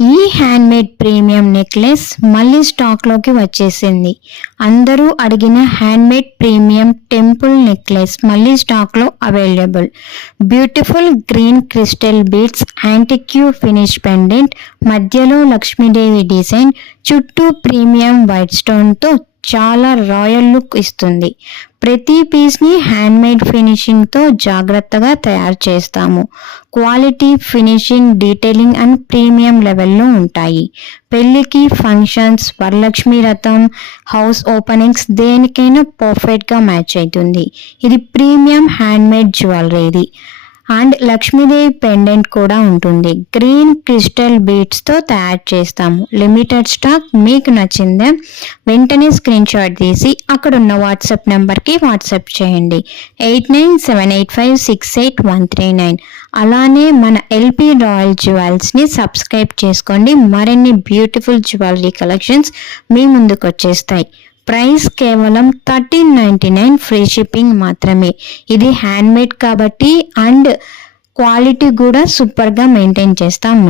ఈ handmade premium necklace మళ్ళీ స్టాక్లోకి వచ్చేసింది. అందరూ అడిగిన హ్యాండ్మేడ్ ప్రీమియం టెంపుల్ నెక్లెస్ మళ్ళీ స్టాక్లో available. Beautiful green crystal beads, antique finish pendant, మధ్యలో లక్ష్మీదేవి డిజైన్, చుట్టూ ప్రీమియం వైట్ స్టోన్తో చాలా రాయల్ లుక్ ఇస్తుంది. ప్రతి పీస్ని హ్యాండ్మేడ్ ఫినిషింగ్తో జాగ్రత్తగా తయారు చేస్తాము. Quality, finishing, detailing and premium లెవెల్లో ఉంటాయి. పెళ్ళికి, ఫంక్షన్స్, వరలక్ష్మి వ్రతం, హౌస్ ఓపెనింగ్స్ దేనికైనా పర్ఫెక్ట్గా మ్యాచ్ అవుతుంది. ఇది premium handmade jewellery and Lakshmidevi pendant కూడా ఉంటుంది. గ్రీన్ క్రిస్టల్ బీడ్స్తో తయారు చేస్తాము. Limited stock. మీకు నచ్చిందే వెంటనే స్క్రీన్ షాట్ తీసి అక్కడున్న వాట్సాప్ నెంబర్కి వాట్సాప్ చేయండి. 8978568139. అలానే మన ఎల్పి రాయల్ జ్యువెల్స్ని సబ్స్క్రైబ్ చేసుకోండి. మరిన్ని బ్యూటిఫుల్ జ్యువెలరీ కలెక్షన్స్ మీ ముందుకు వచ్చేస్తాయి. ప్రైస్ కేవలం 1399, ఫ్రీ షిప్పింగ్ మాత్రమే. ఇది హ్యాండ్మేడ్ కాబట్టి అండ్ క్వాలిటీ కూడా సూపర్గా మెయింటైన్ చేస్తాం.